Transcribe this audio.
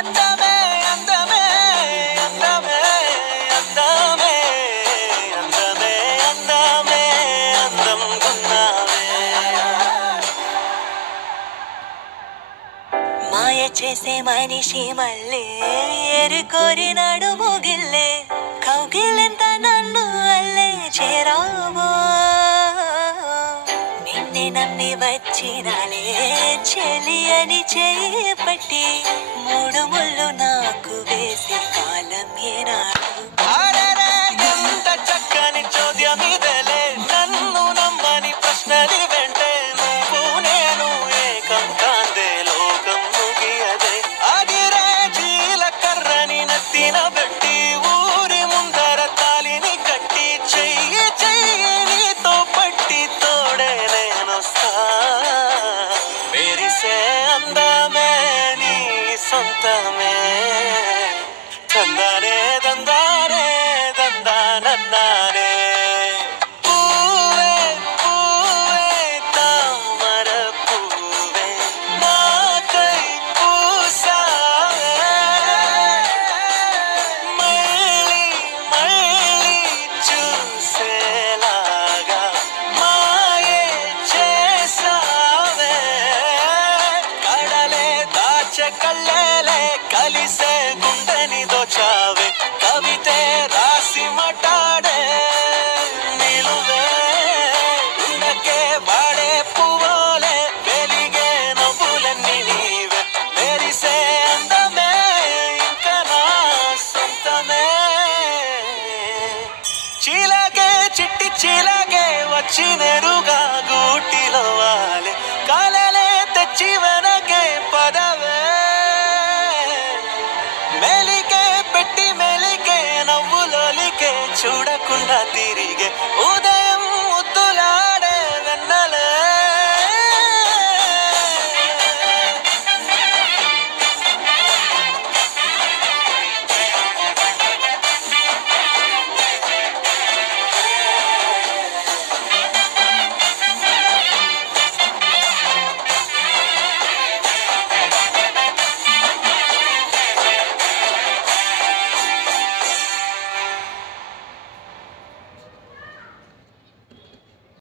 అందమే అందమే అందమే అందమే అందమే అందమే అందం గున్నావే మాయ చేసే మనిషి మళ్ళీ ఎరుకోరినాడు ముగిల్లే కౌగిలింత నన్ను అల్లే చేరావో నిన్నే నమ్మి వచ్చినాలే చెలి అని చేపట్టి మూడు ముళ్ళు నాకు వేసే కాలం ఏనాడు ఎంత చక్కని చోద్యం ఇదలే నన్ను నమ్మని ప్రశ్నలి వెంటే నువ్వు నేను ఏకం కాందే లోకం ముగియదే అదిరే జీలకర్రని నత్తిన పెట్టి ఊరి ముందర తాలిని కట్టి చెయ్యి చెయ్యి నీతో పట్టి తోడే నేనొస్తా మెరిసే అందమే నీ సొంతమే తందానే దందానే దందానన్నానే పూవే పూవే తామర పూవే నాకై పూసావే మళ్ళీ మళ్ళీ చూసేలాగా మాయే చేసావే కడలే దాచె కళ్ళేలే కలిసే గుండెని దోచావే కవితే రాసి మాట్లాడే నిలువే ఉండకే వాడే పువ్వులే వెలిగే నవ్వులన్నీ నీవే మెరిసే అందమే ఇంకా నా సొంతమే చీలాగే చిట్టి చీలాగే వచ్చి నెరుగా గూటిలో వాలే కాలలే తెచ్చి వెనకే పదవే మెలికే పెట్టి మెలికే నవ్వులోలికే చూడకుండా